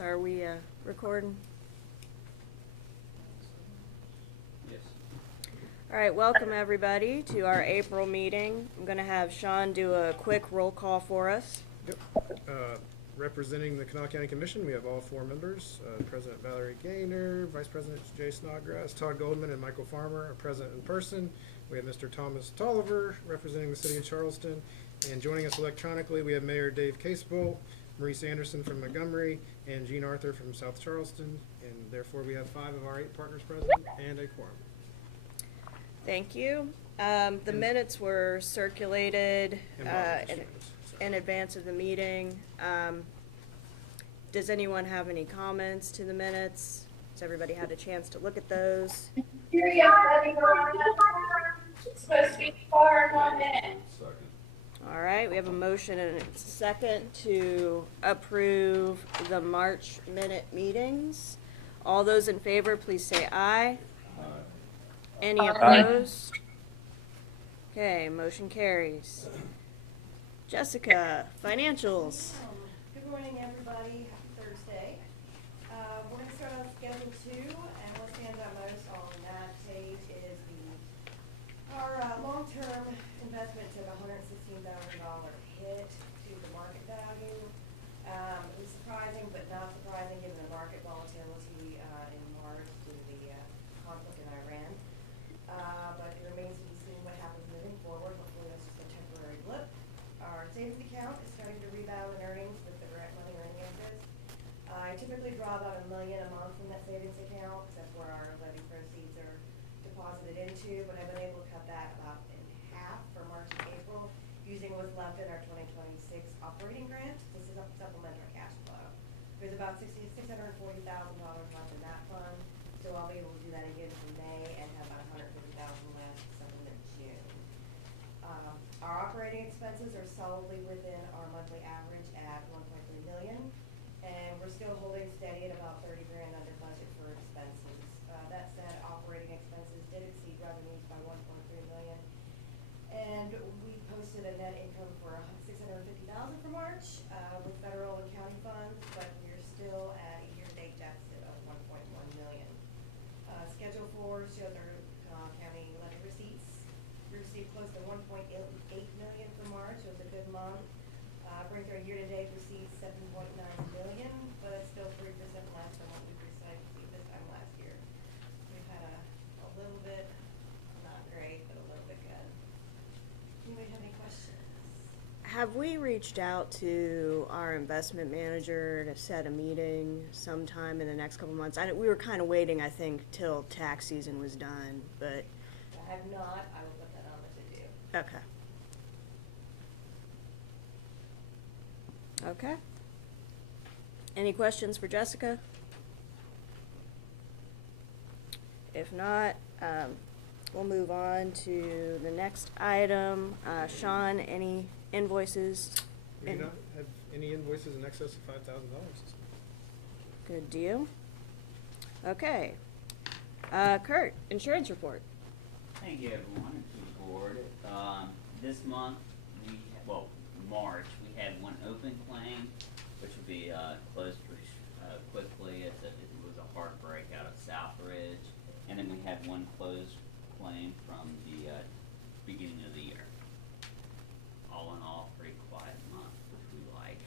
are we recording? Yes. All right, welcome everybody to our April meeting. I'm going to have Sean do a quick roll call for us. Yep. Representing the Kanawha County Commission, we have all four members. President Valerie Gaynor, Vice President Jay Snodgrass, Todd Goldman, and Michael Farmer are present in person. We have Mr. Thomas Tolliver representing the city of Charleston. And joining us electronically, we have Mayor Dave Casebolt, Maurice Anderson from Montgomery, and Jean Arthur from South Charleston. And therefore, we have 5 of our 8 partners present and a quorum. Thank you. The minutes were circulated And Bob's joined us, so. in advance of the meeting. Does anyone have any comments to the minutes? Has everybody had a chance to look at those? It's supposed to be 4 in 1 minute. Second. All right, we have a motion and a second to approve the March minute meetings. All those in favor, please say aye. Any opposed? Okay, motion carries. Jessica, financials. Good morning, everybody. Happy Thursday. We're going to start on Schedule 2, and what stands out most on that page is our long-term investment took a $116,000 hit to the market value. It was surprising, but not surprising given the market volatility in March due to the conflict in Iran. But it remains to be seen what happens moving forward. Hopefully that's just a temporary blip. Our savings account is starting to rebound in earnings with the direct money earning interest. I typically draw about $1 million a month from that savings account, because that's where our levy proceeds are deposited into, but I've been able to cut that about in half for March and April, using what's left in our 2026 operating grant. This is a supplementary cash flow. There's about $640,000 left in that fund, so I'll be able to do that again in May and have about $150,000 left sometime in June. Our operating expenses are solidly within our monthly average at $1.3 million, and we're still holding steady at about $30,000 under budget for expenses. That said, operating expenses did exceed revenues by $1.3 million, and we posted a net income for $650,000 for March with federal and county funds, but we're still at a year-to-date deficit of $1.1 million. Schedule 4 shows our county levy receipts. We received close to $1.8 million for March. It was a good month. Brings our year-to-date receipts $7.9 million, but it's still 3% less than what we received this time last year. We've had a little bit, not great, but a little bit good. Anybody have any questions? Have we reached out to our investment manager to set a meeting sometime in the next couple months? We were kind of waiting, I think, till tax season was done, but. I have not. I will put that on the to-do. Okay. Okay. Any questions for Jessica? If not, we'll move on to the next item. Sean, any invoices? We do not have any invoices in excess of $5,000. Good deal. Okay. Kurt, insurance report. Thank you, everyone, and to the board. This month, March, we had one open claim, which will be closed pretty quickly. It was a heartbreak out of Southridge. And then we had one closed claim from the beginning of the year. All in all, pretty quiet month, which we like.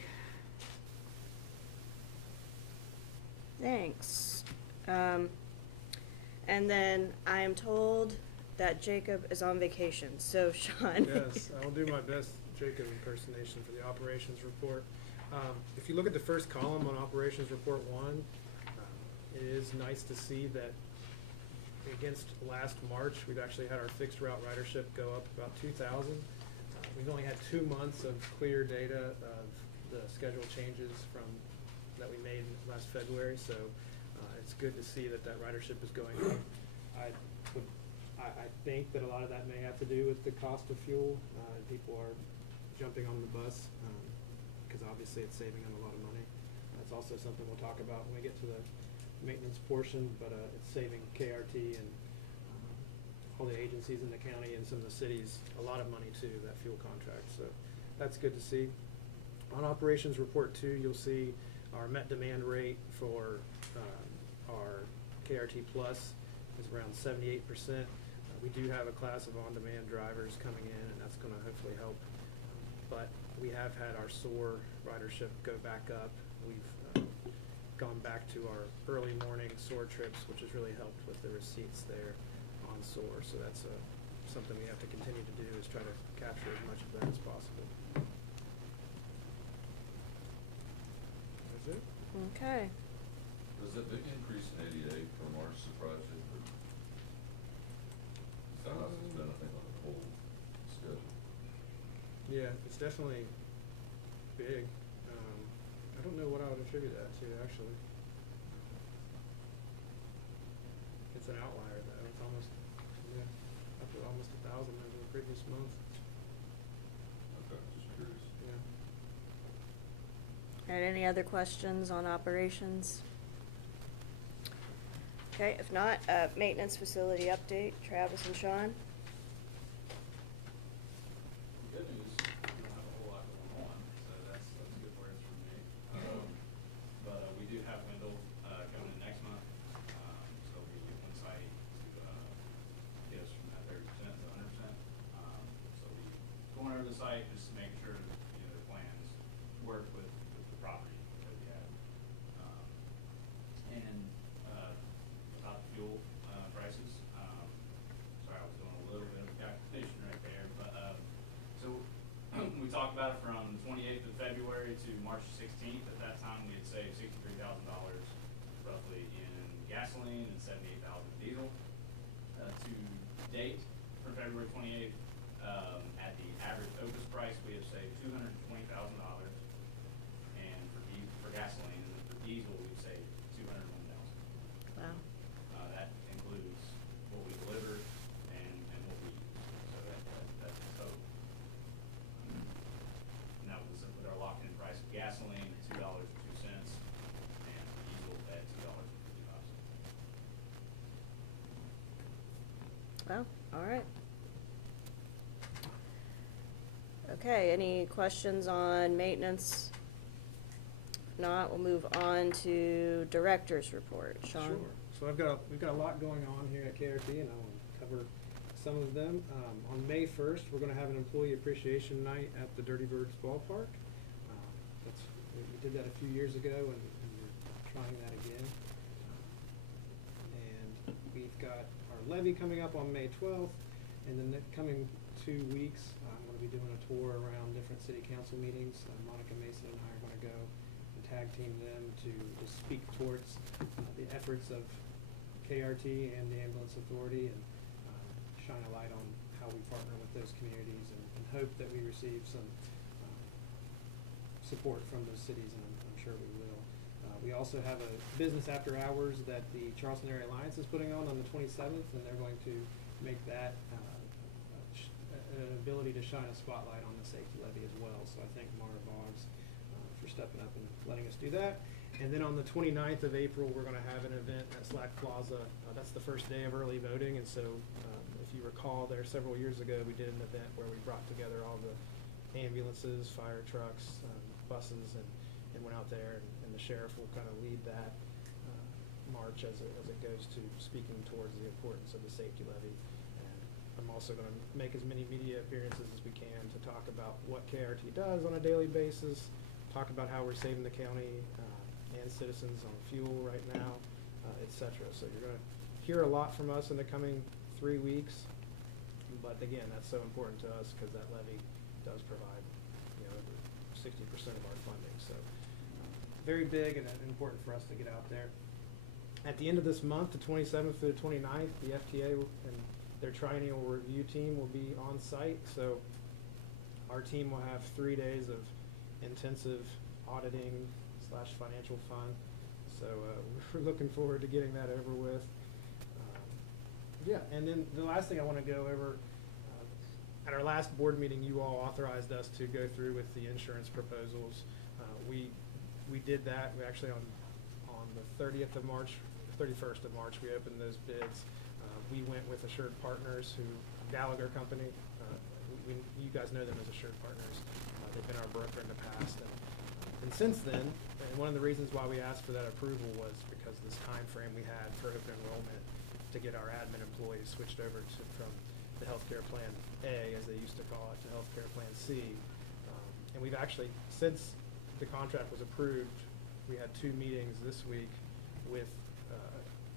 Thanks. And then I am told that Jacob is on vacation, so Sean. Yes, I'll do my best Jacob impersonation for the operations report. If you look at the first column on operations report 1, it is nice to see that against last March, we've actually had our fixed route ridership go up about 2,000. We've only had 2 months of clear data of the schedule changes that we made last February, so it's good to see that ridership is going up. I think that a lot of that may have to do with the cost of fuel. People are jumping on the bus because obviously it's saving them a lot of money. That's also something we'll talk about when we get to the maintenance portion, but it's saving KRT and all the agencies in the county and some of the cities a lot of money too, that fuel contract. So that's good to see. On operations report 2, you'll see Our met demand rate for our KRT Plus is around 78%. We do have a class of on-demand drivers coming in, and that's going to hopefully help. But we have had our SOAR ridership go back up. We've gone back to our early morning SOAR trips, which has really helped with the receipts there on SOAR. So that's something we have to continue to do, is try to capture as much of that as possible. That's it. Okay. Does that big increase in 88 from March surprise you? South has been, I think, on the whole schedule. Yeah, it's definitely big. I don't know what I would attribute that to, actually. It's an outlier, though. It's almost, up to almost 1,000 over the previous month. Okay, just curious. Yeah. All right, any other questions on operations? Okay, if not, maintenance facility update, Travis and Sean. Good news, we don't have a whole lot going on, so that's good words from me. But we do have Wendell coming in next month, so we get one site to get us from that 30% to 100%. So we going over the site, just making sure that, the plans work with the property that we have. And about the fuel prices, sorry, I was doing a little bit of calculation right there, but so we talked about it from the 28th of February to March 16th. At that time, we had saved $63,000 roughly in gasoline and $78,000 diesel. To date, from February 28th, at the average Opus price, we have saved $220,000, and for gasoline, and then for diesel, we've saved $201,000. Wow. That includes what we deliver and what we use. So that's the total. And that was with our locked-in price of gasoline at $2.02, and diesel at $2.55. Well, all right. Okay, any questions on maintenance? If not, we'll move on to director's report. Sean? Sure. So we've got a lot going on here at KRT, and I want to cover some of them. On May 1st, we're going to have an employee appreciation night at the Dirty Birds ballpark. We did that a few years ago, and we're trying that again. And we've got our levy coming up on May 12th, and the coming 2 weeks, I'm going to be doing a tour around different city council meetings. Monica Mason and I are going to go and tag team them to speak towards the efforts of KRT and the Ambulance Authority, and shine a light on how we partner with those communities, and hope that we receive some support from those cities, and I'm sure we will. We also have a business after hours that the Charleston Area Alliance is putting on the 27th, and they're going to make that an ability to shine a spotlight on the safety levy as well. So I thank Mara Boggs for stepping up and letting us do that. And then on the 29th of April, we're going to have an event at Slack Plaza. That's the first day of early voting, and so if you recall, there several years ago, we did an event where we brought together all the ambulances, fire trucks, buses, and went out there, and the sheriff will kind of lead that march as it goes to speaking towards the importance of the safety levy. And I'm also going to make as many media appearances as we can to talk about what KRT does on a daily basis, talk about how we're saving the county and citizens on fuel right now, et cetera. So you're going to hear a lot from us in the coming 3 weeks. But again, that's so important to us because that levy does provide, over 60% of our funding. So very big and important for us to get out there. At the end of this month, the 27th through the 29th, the FTA and their triennial review team will be on site. So our team will have 3 days of intensive auditing / financial fun. So we're looking forward to getting that over with. Yeah, and then the last thing I want to go over, at our last board meeting, you all authorized us to go through with the insurance proposals. We did that. We actually on the 30th of March, 31st of March, we opened those bids. We went with Assured Partners, Gallagher Company. You guys know them as Assured Partners. They've been our broker in the past, and since then, And one of the reasons why we asked for that approval was because this time frame we had for open enrollment to get our admin employees switched over from the healthcare plan A, as they used to call it, to healthcare plan C. And we've actually, since the contract was approved, we had 2 meetings this week with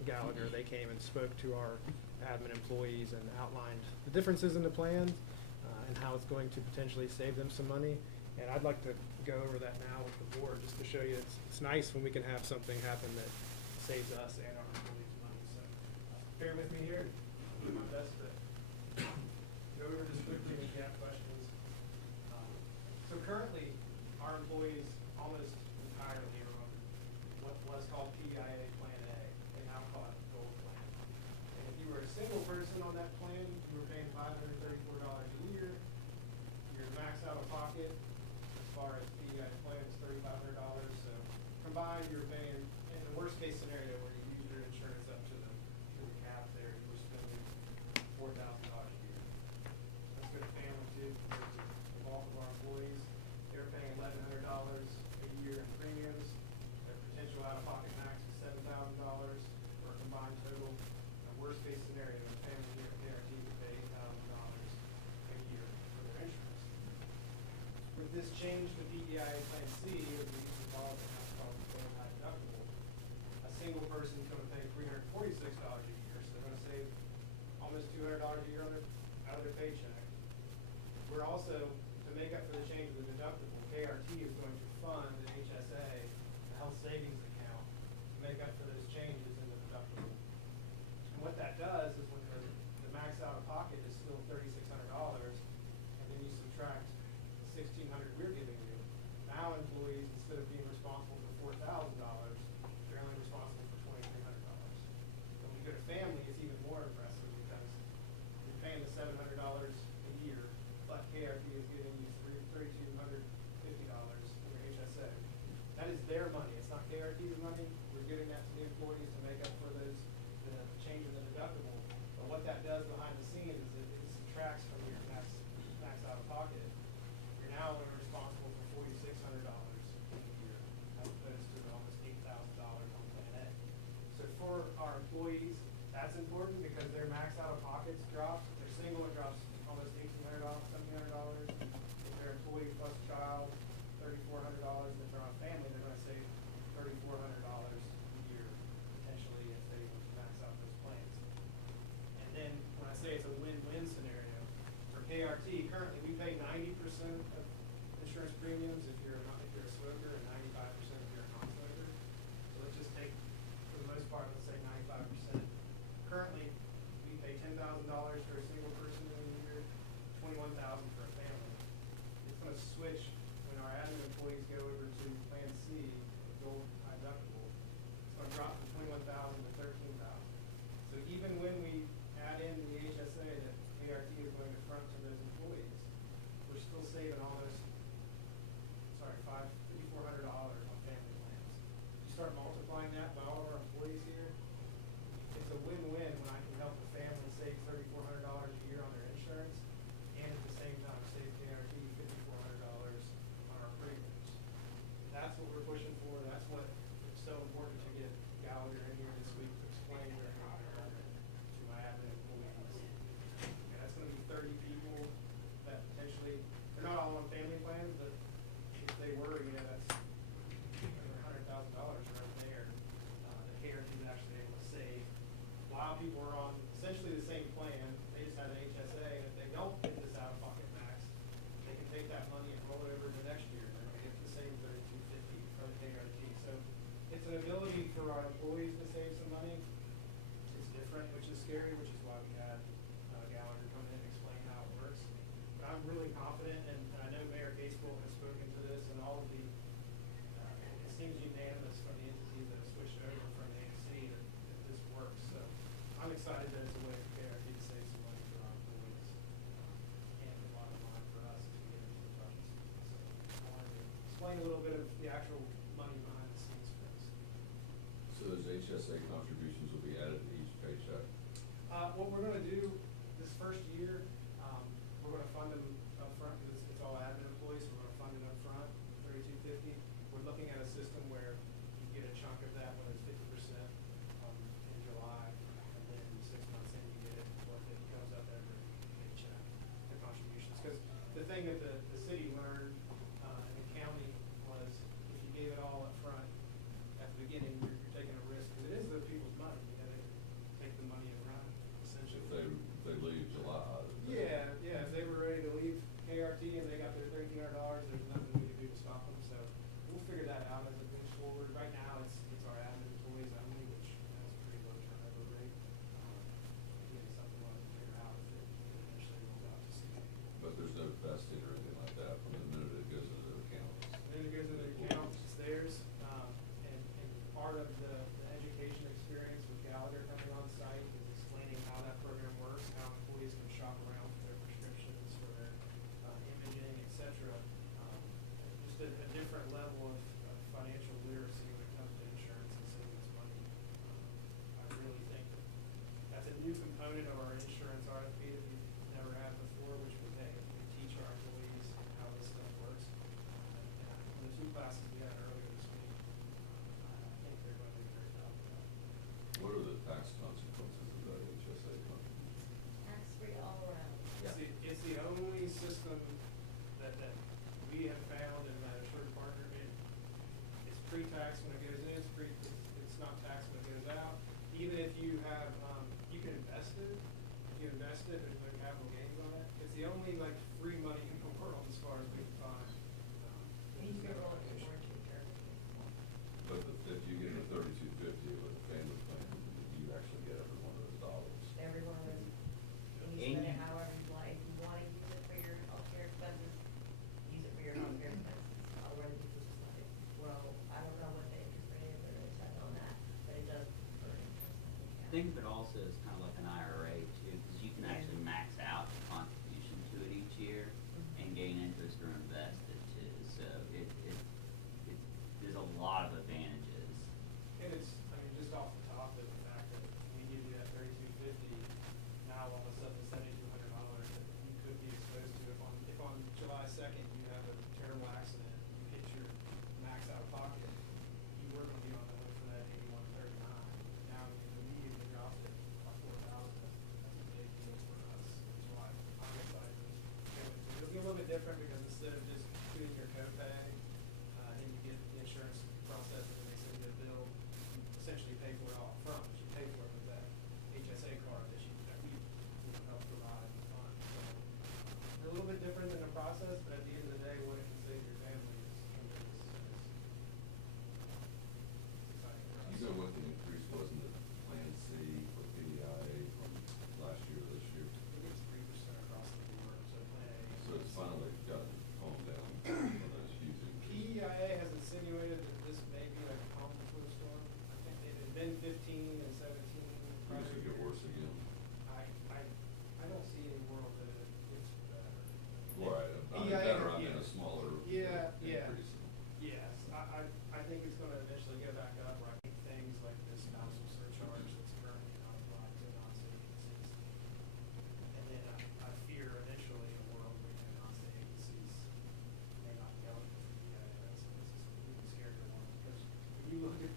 Gallagher. They came and spoke to our admin employees and outlined the differences in the plan and how it's going to potentially save them some money. And I'd like to go over that now with the board, just to show you it's nice when we can have something happen that saves us and our employees money. So bear with me here. I'll do my best to go over this quickly if you have questions. So currently, our employees almost entirely are on what was called PIA Plan A. They now call it Gold Plan. And if you were a single person on that plan, you were paying $534 a year. Your max out of pocket, as far as PIA plan, is $3,500. So combined, you're paying, in the worst case scenario where you use your insurance up to the cap there, you were spending $4,000 a year. Let's go to family too, compared to the bulk of our employees. They're paying $1,100 a year in premiums. Their potential out-of-pocket max is $7,000 for a combined total. The worst case scenario, a family here at KRT would pay $8,000 a year for their insurance. With this change to PEIA Plan C, as we involved in what's called the high deductible, a single person is going to pay $346 a year, so they're going to save almost $200 a year out of their paycheck. We're also, to make up for the change of the deductible, KRT is going to fund an HSA, a health savings account, to make up for those changes in the deductible. And what that does is when the max out of pocket is still $3,600, and then you subtract $1,600 we're giving you, now employees, instead of being responsible for $4,000, they're only responsible for $2,300. When you go to family, it's even more impressive because you're paying the $700 a year, but KRT is giving you $3,250 in your HSA. That is their money. It's not KRT's money. We're giving that to the employees to make up for the change in the deductible. But what that does behind the scenes is it subtracts from your max out of pocket. You're now only responsible for $4,600 a year, as opposed to almost $8,000 on Plan A. So for our employees, that's important because their max out of pockets drops. If they're single, it drops almost $1,800, $1,700. If they're employee plus child, $3,400. And if they're on family, they're going to save $3,400 a year, potentially, if they max out those plans. And then when I say it's a win-win scenario, for KRT, currently we pay 90% of insurance premiums if you're a smoker and 95% if you're a non-smoker. So let's just take, for the most part, let's say 95%. Currently, we pay $10,000 for a single person in a year, $21,000 for a family. It's going to switch when our admin employees go over to Plan C, Gold High Deductible. It's going to drop from $21,000 to $13,000. So even when we add in the HSA that KRT is going to front to those employees, we're still saving almost, $5,400 on family plans. You start multiplying that by all of our employees here, it's a win-win when I can help a family save $3,400 a year on their insurance, and at the same time save KRT $5,400 on our premiums. That's what we're pushing for. That's what it's so important to get Gallagher in here this week to explain to my admin employees. And that's going to be 30 people that potentially, they're not all on family plans, but if they were, that's $100,000 right there that KRT is actually able to save. While people are on essentially the same plan, they just have an HSA, and if they don't get this out-of-pocket max, they can take that money and roll it over to next year. They're going to get the same $3,250 from KRT. So it's an ability for our employees to save some money. It's different, which is scary, which is why we had Gallagher come in and explain how it works. But I'm really confident, and I know Mayor Caseville has spoken to this, and all of the, it seems unanimous from the entities that have switched over from the AMC that this works. So I'm excited that it's a way for KRT to save some money for our employees, and a lot of money for us as we get into the budget season. So I wanted to explain a little bit of the actual money behind the scenes for this. So those HSA contributions will be added to each paycheck? What we're gonna do this first year, we're gonna fund them up front because it's all admin employees, so we're gonna fund it up front, $3,250. We're looking at a system where taxed when it goes in, it's not taxed when it goes out. Even if you have, you can invest it, if you invest it, there's no capital gains on it. It's the only like free money in the world as far as we can find. He's gonna roll it more to your. But if you get a 3250 with a family plan, you actually get every one of those dollars. Every one of those, and you spend it however you like. If you wanna use it for your healthcare expenses, use it for your healthcare expenses. Otherwise, people just let it grow. I don't know what the interest rate is, they're gonna set on that, but it does earn interest. Think of it also as kind of like an IRA too, because you can actually max out the contribution to it each year and gain interest or invest it too. So there's a lot of advantages. And it's, I mean, just off the top of the fact that we give you that 3250, now all of a sudden $7,200 that you could be exposed to if on July 2nd you have a terrible accident, you hit your max out of pocket, you were gonna be on the hook for that 8139. Now you immediately dropped it by 4,000. That's a big deal for us. That's why I'm excited to go into it. It'll be a little bit different because instead of just doing your copay, and you get the insurance process and they send you a bill, you essentially pay for it all upfront, but you pay for it with that HSA card that we help provide and fund. So they're a little bit different in the process, but at the end of the day, what it can save your family is exciting for us. You know what the increase was in the Plan C for PEIA from last year to this year? I think it's 3% across the board, so Plan A. So it's finally gotten calmed down for those huge increases. PEIA has insinuated that this may be like a common flu storm. I think it had been 15 and 17. Things prior will get years. worse again. I don't see any world that it gets better. Right, I mean, PEIA better, I mean, a yes. smaller Yeah, yeah. increase. Yes, I think it's gonna eventually go back up, where I think things like this spousal surcharge that's currently not applied to non-state agencies. And then I fear eventually a world where the non-state agencies may not be eligible for PEIA. That's an even scarier one, because when you look at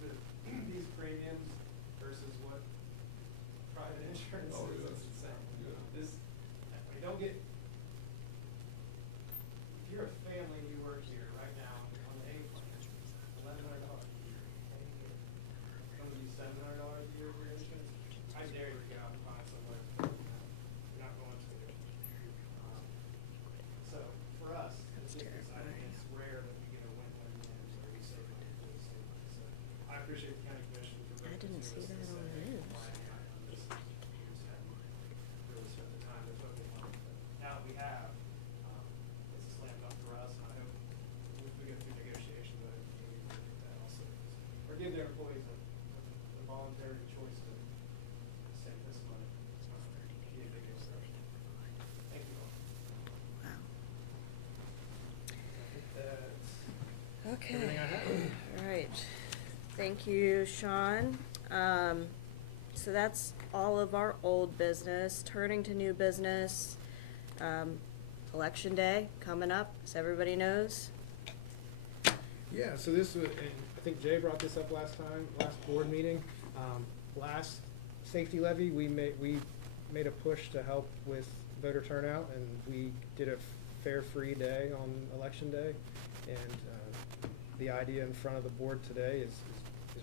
these premiums versus what private insurance Oh, is, yeah. it's insane. Yeah. This, I mean, don't get, if you're a family and you work here right now on the A plan, $1,100 a year. It's gonna be $700 a year for your insurance. I dare you to go out and find somewhere. You're not going to. So for us, I think it's rare that we get a win-win where we save money, we save money. So I appreciate the county commission for I bringing didn't to see us that this, on the and news. planning on this. Really spent the time to focus on it. But now that we have, it's a slam dunk for us, and I hope if we go through negotiations, I hope we can get that also. Or give their employees a voluntary choice to save this money. Be a big exception. Thank you all. Wow. I think that's Okay. everything I have. All right. Thank you, Sean. So that's all of our old business. Turning to new business, Election Day coming up, as everybody knows. Yeah, so this was, and I think Jay brought this up last board meeting. Last safety levy, we made a push to help with voter turnout, and we did a fare free day on Election Day. And the idea in front of the board today is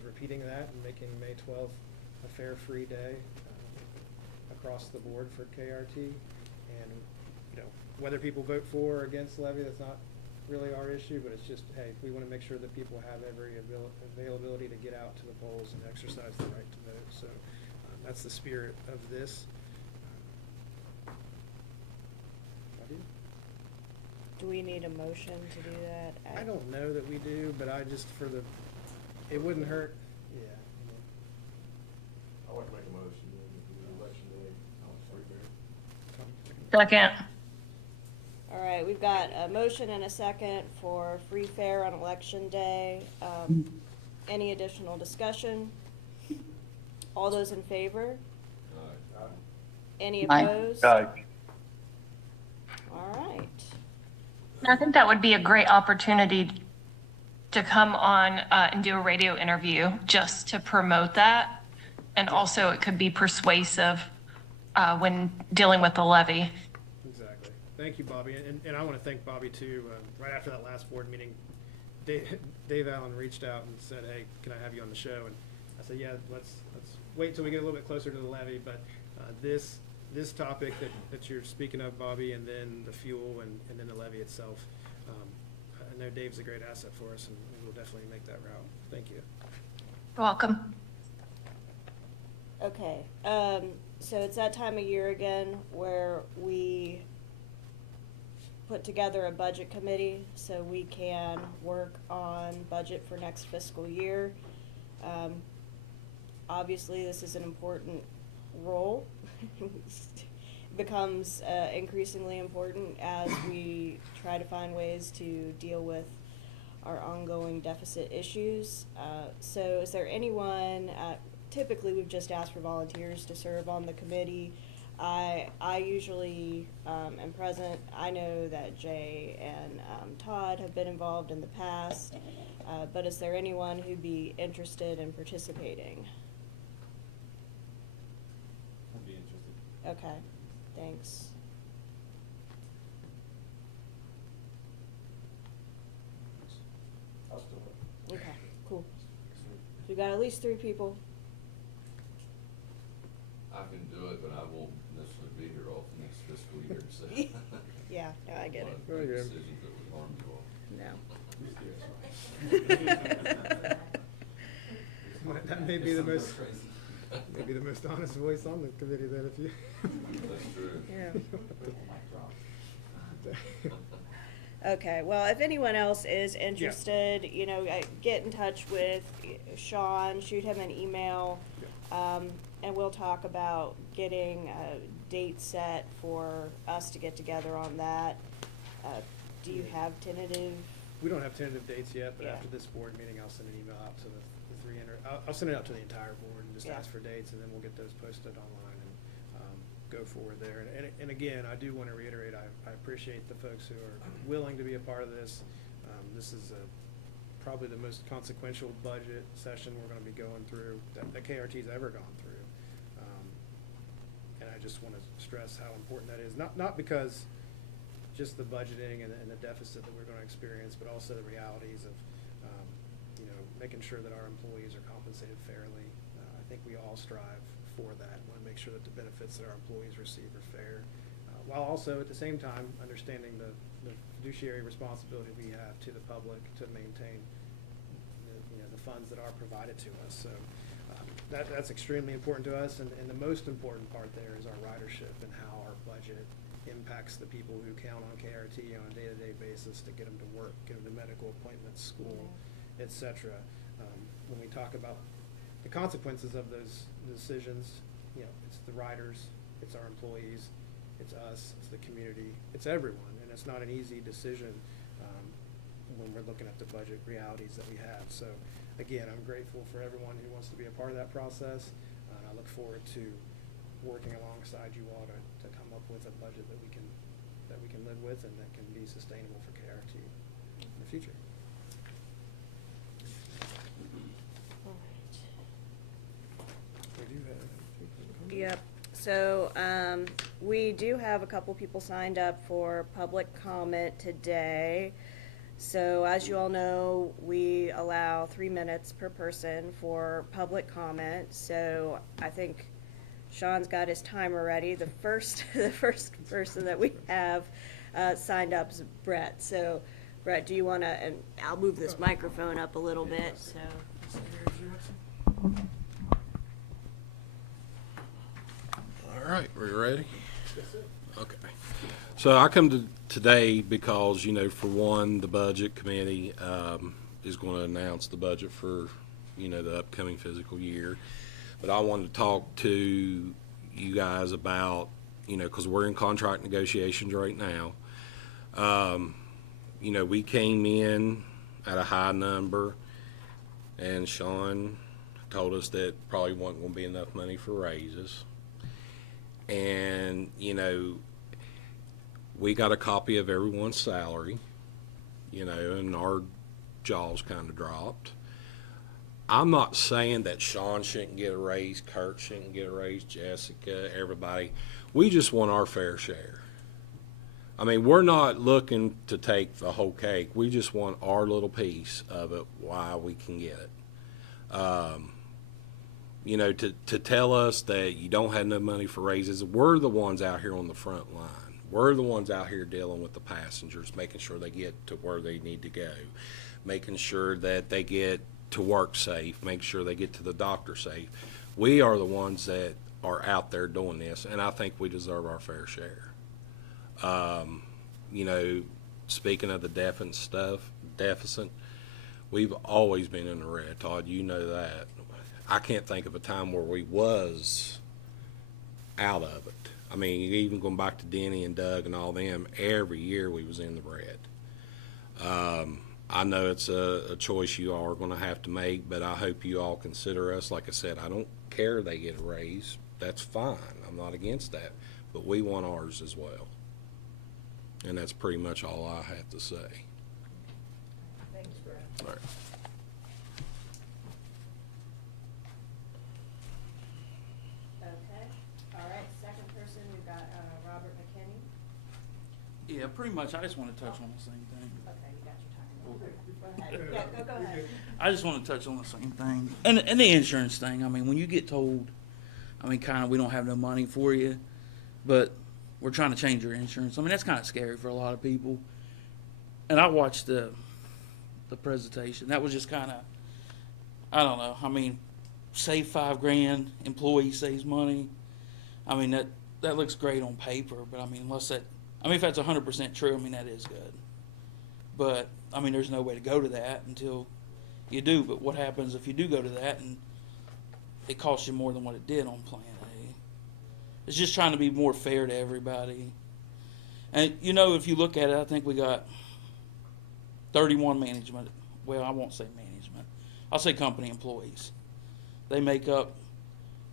repeating that and making May 12th a fare free day across the board for KRT. And, you know, whether people vote for or against the levy, that's not really our issue, but it's just, hey, we want to make sure that people have every availability to get out to the polls and exercise the right to vote. So that's the spirit of this. Do we need a motion to do that? I don't know that we do, but I just, it wouldn't hurt, yeah. I want to make a motion to do election day on free beer. Second. All right, we've got a motion and a second for free fare on Election Day. Any additional discussion? All those in favor? Any Aye. opposed? Aye. All right. I think that would be a great opportunity to come on and do a radio interview just to promote that. And also it could be persuasive when dealing with the levy. Exactly. Thank you, Bobby. And I want to thank Bobby too. Right after that last board meeting, Dave Allen reached out and said, hey, can I have you on the show? And I said, yeah, let's wait till we get a little bit closer to the levy. But this topic that you're speaking of, Bobby, and then the fuel and then the levy itself, I know Dave's a great asset for us, and we'll definitely make that route. Thank you. You're welcome. Okay, so it's that time of year again where we put together a budget committee so we can work on budget for next fiscal year. Obviously, this is an important role. It becomes increasingly important as we try to find ways to deal with our ongoing deficit issues. So is there anyone, typically we've just asked for volunteers to serve on the committee. I usually am present. I know that Jay and Todd have been involved in the past, but is there anyone who'd be interested in participating? I'd be interested. Okay, thanks. I'll still look. Okay, cool. So we got at least 3 people. I can do it, but I won't necessarily be here all the next fiscal year, so. Yeah, no, I get it. Make Very good. decisions that would harm you all. No. That may be the most, maybe the most honest voice on the committee then, if you. That's true. Yeah. Okay, well, if anyone else is interested, you know, get in touch with Sean, shoot him an email, and we'll talk about getting a date set for us to get together on that. Do you have tentative? We don't have tentative dates yet, but Yeah. after this board meeting, I'll send an email out to the I'll send it out to the entire board and just Yeah. ask for dates, and then we'll get those posted online and go forward there. And again, I do want to reiterate, I appreciate the folks who are willing to be a part of this. This is probably the most consequential budget session we're going to be going through that KRT's ever gone through. And I just want to stress how important that is, not because just the budgeting and the deficit that we're going to experience, but also the realities of making sure that our employees are compensated fairly. I think we all strive for that. We want to make sure that the benefits that our employees receive are fair, while also at the same time understanding the fiduciary responsibility we have to the public to maintain the funds that are provided to us. So that's extremely important to us, and the most important part there is our ridership and how our budget impacts the people who count on KRT on a day-to-day basis to get them to work, get them to medical appointments, school, etc. When we talk about the consequences of those decisions, it's the riders, it's our employees, it's us, it's the community, it's everyone, and it's not an easy decision when we're looking at the budget realities that we have. So again, I'm grateful for everyone who wants to be a part of that process, and I look forward to working alongside you all to come up with a budget that we can live with and that can be sustainable for KRT in the future. Yep, so, we do have a couple people signed up for public comment today. So as you all know, we allow 3 minutes per person for public comment, so I think Sean's got his timer ready. The first person that we have, signed up is Brett. So, Brett, do you wanna, and I'll move this microphone up a little bit, so. All right, we ready? Okay. So I come to today because, for one, the budget committee is going to announce the budget for, the upcoming fiscal year. But I wanted to talk to you guys about, because we're in contract negotiations right now. We came in at a high number, and Sean told us that probably wasn't going to be enough money for raises. And, we got a copy of everyone's salary, and our jaws kind of dropped. I'm not saying that Sean shouldn't get a raise, Kurt shouldn't get a raise, Jessica, everybody. We just want our fair share. I mean, we're not looking to take the whole cake. We just want our little piece of it while we can get it. You know, to tell us that you don't have no money for raises, we're the ones out here on the front line. We're the ones out here dealing with the passengers, making sure they get to where they need to go, making sure that they get to work safe, make sure they get to the doctor safe. We are the ones that are out there doing this, and I think we deserve our fair share. You know, speaking of the deficit, we've always been in the red, Todd, you know that. I can't think of a time where we was out of it. I mean, even going back to Denny and Doug and all them, every year we was in the red. I know it's a choice you all are going to have to make, but I hope you all consider us. Like I said, I don't care they get a raise. That's fine. I'm not against that. But we want ours as well. And that's pretty much all I have to say. Thanks, Brad. All right. Okay, all right, second person, we've got, Robert McKinney. Yeah, pretty much. I just want to touch on the same thing. Okay, you got your time. Go ahead. Yeah, go ahead. I just want to touch on the same thing. And the insurance thing. I mean, when you get told, I mean, kind of, we don't have no money for you, but we're trying to change your insurance. I mean, that's kind of scary for a lot of people. And I watched the presentation. That was just kind of, I don't know. I mean, save $5,000, employee saves money. I mean, that looks great on paper, but I mean, if that's 100% true, I mean, that is good. But I mean, there's no way to go to that until you do. But what happens if you do go to that and it costs you more than what it did on Plan A? It's just trying to be more fair to everybody. And you know, if you look at it, I think we got 31 management. Well, I won't say management. I'll say company employees. They make up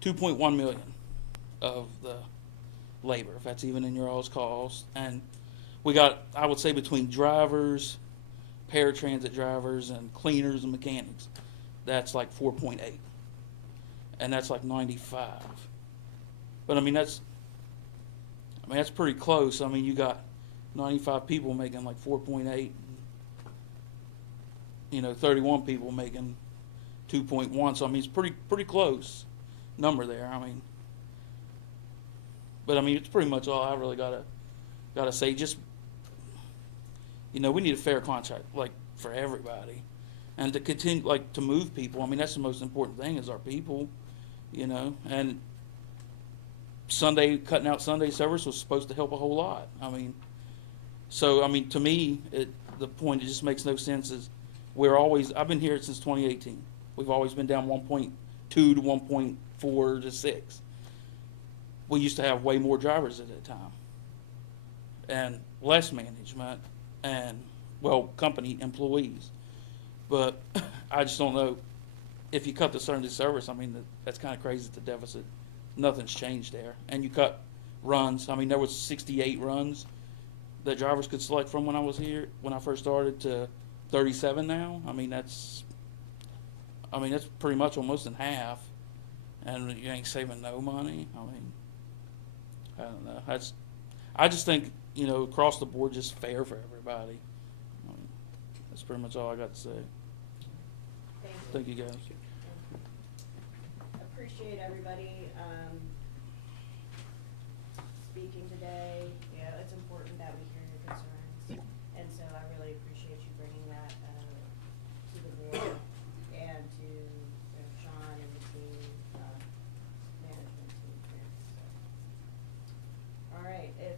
2.1 million of the labor, if that's even in your all's cost. And we got, I would say, between drivers, paratransit drivers, and cleaners and mechanics, that's like 4.8. And that's like 95. But I mean, that's pretty close. I mean, you got 95 people making like 4.8, you know, 31 people making 2.1. So I mean, it's pretty close number there. I mean, but I mean, it's pretty much all I really gotta say. Just, you know, we need a fair contract, like, for everybody, and to continue, like, to move people. I mean, that's the most important thing, is our people, you know. And cutting out Sunday service was supposed to help a whole lot. I mean, so I mean, to me, the point, it just makes no sense. Is I've been here since 2018. We've always been down 1.2 to 1.4 to 6. We used to have way more drivers at that time, and less management, and, well, company employees. But I just don't know, if you cut the Sunday service, I mean, that's kind of crazy, the deficit. Nothing's changed there. And you cut runs. I mean, there was 68 runs that drivers could select from when I was here, when I first started, to 37 now. I mean, that's pretty much almost in half. And you ain't saving no money. I mean, I don't know. I just think, you know, across the board, just fair for everybody. I mean, that's pretty much all I got to say. Thank you, guys. Appreciate everybody, speaking today. You know, it's important that we hear your concerns, and so I really appreciate you bringing that, to the board and to, you know, Sean and the team, management team here, so. All right, if